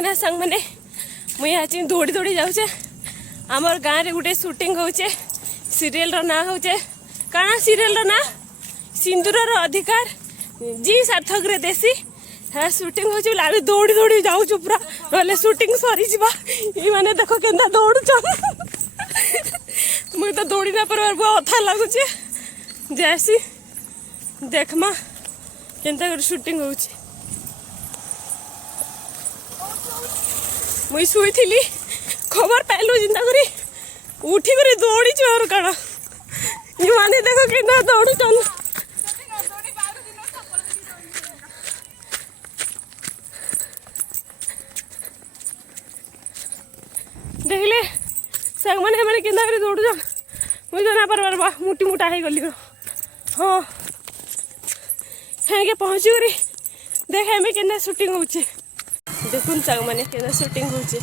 ना संग मैंने मुई आज दौड़ी दौड़ी जाऊे आमर गाँव में गोटे शूटिंग होचे सीरियल रो ना होचे काना सीरियल रो ना सिंदूर अधिकार जी सार्थक रे देसी है शूटिंग होची बोले दौड़ी दौड़ी जाऊँ पूरा ना शूटिंग सरी जा ये मैंने देखो केन्ता दौड़ मुझे तो दौड़ी ना पर बहुत अच्छा लगुचे जैसी देखमा केन्ता कर शूटिंग होची मुई शुई थी खबर पाइलु जिंदा करी उठी कर दौड़ी और कण ये माने देखो कि दौड़ी चल देखले संग मैंने मैंने केन्दा कर दौड़ जान मुझे तो ना पर मुटी मुटा है गली हाँ है पहुँची करी देखे हमें केन्दा शूटिंग होचे देखुन संग मैंने केन्दा शूटिंग होचे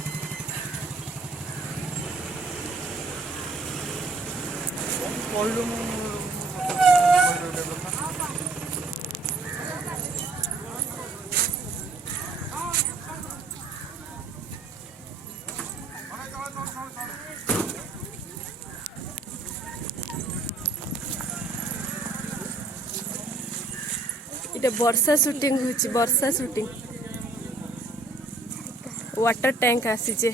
इटा वर्षा शूटिंग होची वर्षा शूटिंग वाटर टैंक आसीचे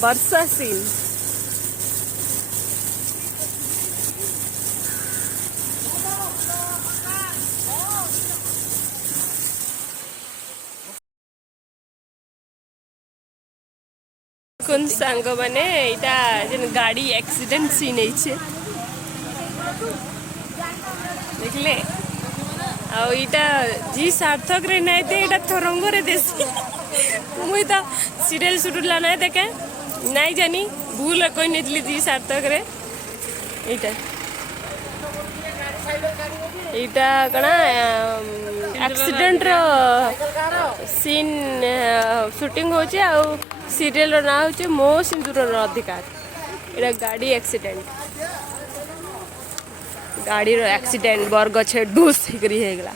वर्षा सीन कौन सांग माने इटा जन गाड़ी एक्सीडेंट सीन है देखले आ इटा जी सार्थक रे नहीं दे इटा थरंग रे देसी मुई तो सीरियल शुटला नहीं देखे नहीं जानी भूल कोई नहीं जी सार्थक रे इटा इटा कना एक्सीडेंट रो सीन शूटिंग होचे आ सीरियल रो ना होचे मो सिंदूर रो अधिकार इटा गाड़ी एक्सीडेंट गाड़ी रो एक्सीडेंट बरगछ डूस हिकरी हेगला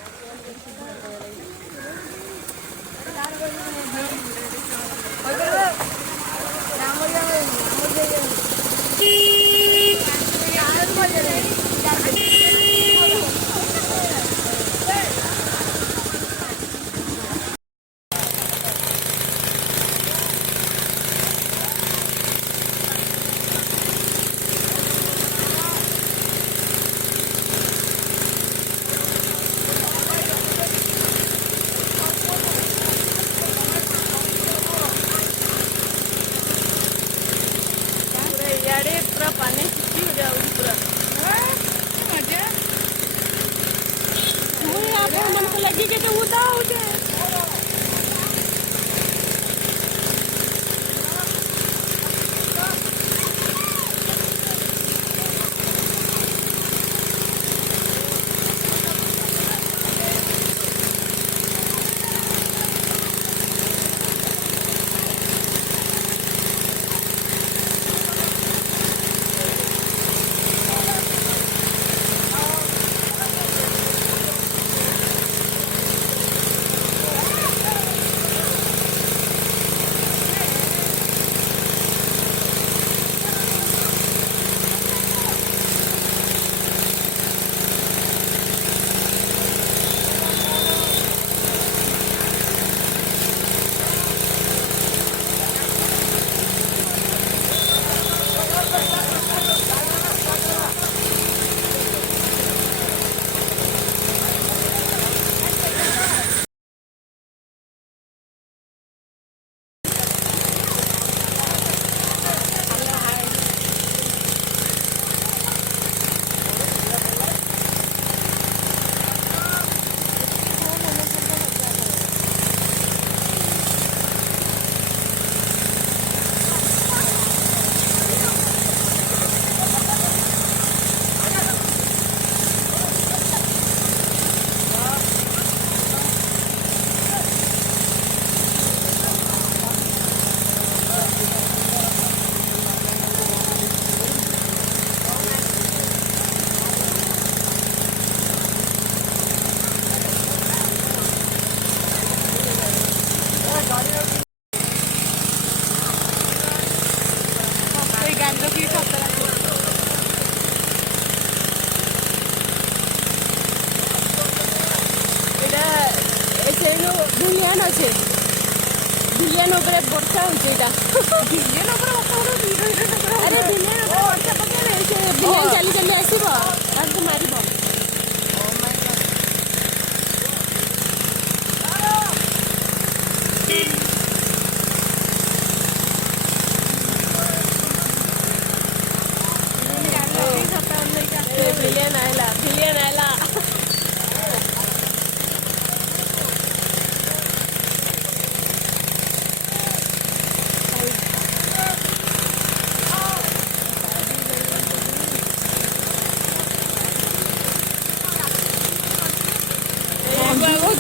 पानी चिट्ठी हो जाओ पूरा मुझे आप मन को लगी कि तो उदा हो जाए କି ସତରା ଏଇଟା ସେଇନୁ ଭିଲିଆନ ଅଛେ ଭିଲିଆନ ଉପରେ ବର୍ଷା ହଉଛି ଏଇଟା ଭିଲିଆନ ଉପରେ ବର୍ଷା ଆରେ ଭିଲିଆନ ଉପରେ ବର୍ଷା ପକେଇବେ ସେ ଭିଲିଆନ ଚାଲି ଚାଲି ଆସିବ ତାଙ୍କୁ ମାରିବ ভিলিয়ান আইলা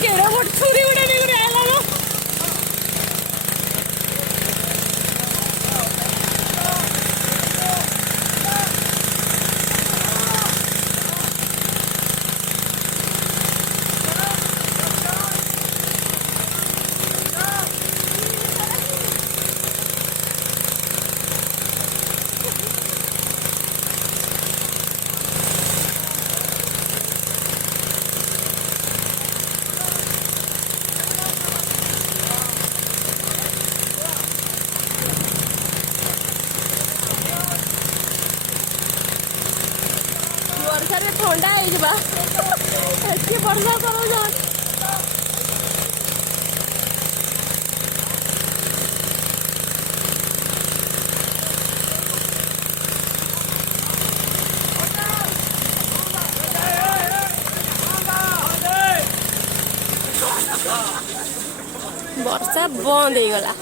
केड़ा मोट छुरी उड़े नहीं उड़े आला नो ବର୍ଷାରେ ଥଣ୍ଡା ହେଇଯିବା ଏଠି ବର୍ଷା କରୁଛନ୍ ବର୍ଷା ବନ୍ଦ ହେଇଗଲା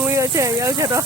ମୁଇଁ ଅଛେ ଯାଉଛେ ତ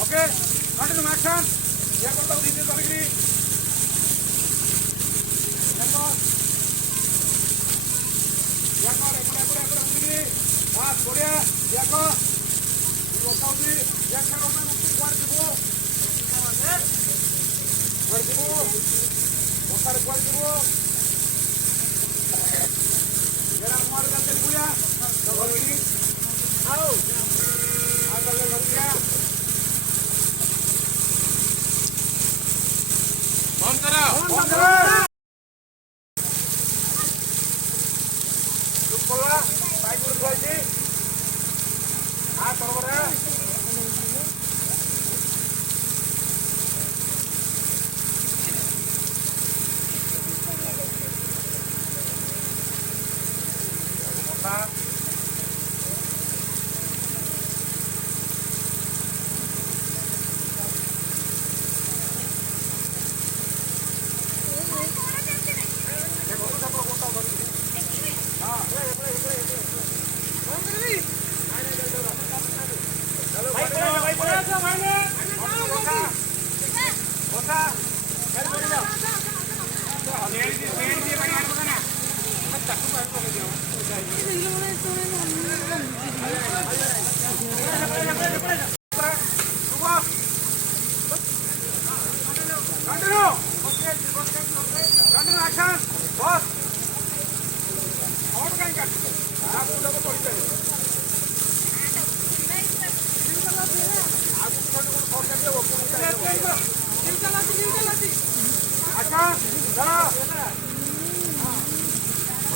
ओके कंटिन्यू एक्शन या करता हूं धीरे धीरे देखो या कर एपड़े बस बढ़िया या कर बताओ जी या कर ना मुक्ति कर दिबो ओकर कर दिबो जरा मार के बुया तो बोली आओ आगे लग गया बंद करो रुक पड़ा बाइक रुक गई हां बरोबर है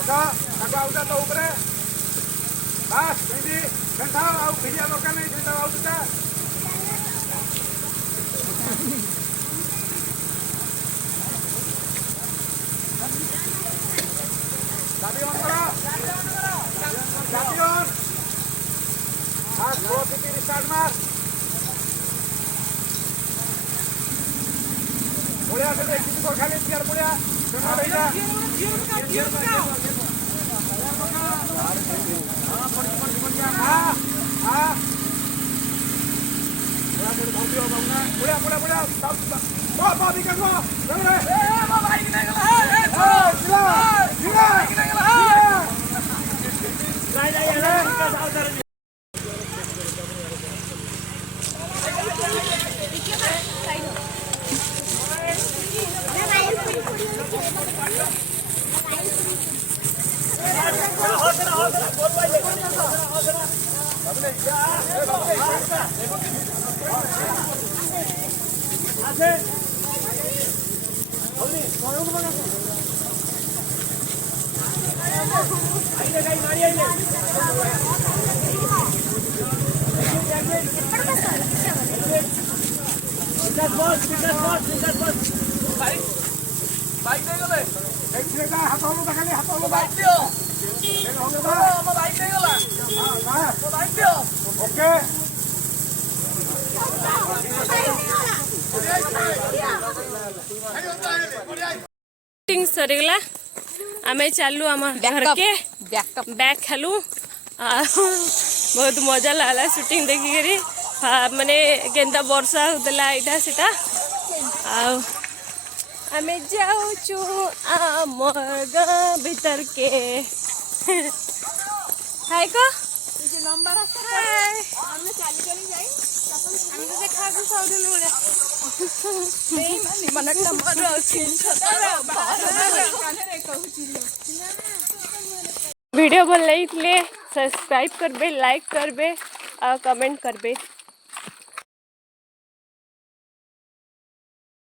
ଦେଖ ତାକୁ ଆଉଟା ତ ଉପରେ ବାସ୍ ଏମିତି ଫେଣ୍ଟାଅ ଆଉ ଫେରିବା ଦରକାର ନାହିଁ ସେଇଟା ଆଉଟା ଚାବି ଅନ୍ କର ଚାବି ଅନ୍ ବାସ୍ 4 ଷ୍ଟାର୍ଟ ମାର ବଢିଆ ସେ ଦେଖିକି ତ ଖାଲି ଚିଆର ବଢିଆ शूटिंग सरीगला आमे चालू आम घर के बैक खेलु बहुत मजा लागला शूटिंग देखिक माने केनता वर्षा होता इटा सीटा आमे जाऊचु आमर गाँ भीतर के हाय को नंबर हाय हमने चाली चली जाई हम तो देखा के सौदन बोले मनक नंबर अछि वीडियो भल लगे सब्सक्राइब करबे लाइक करबे और कमेंट करबे।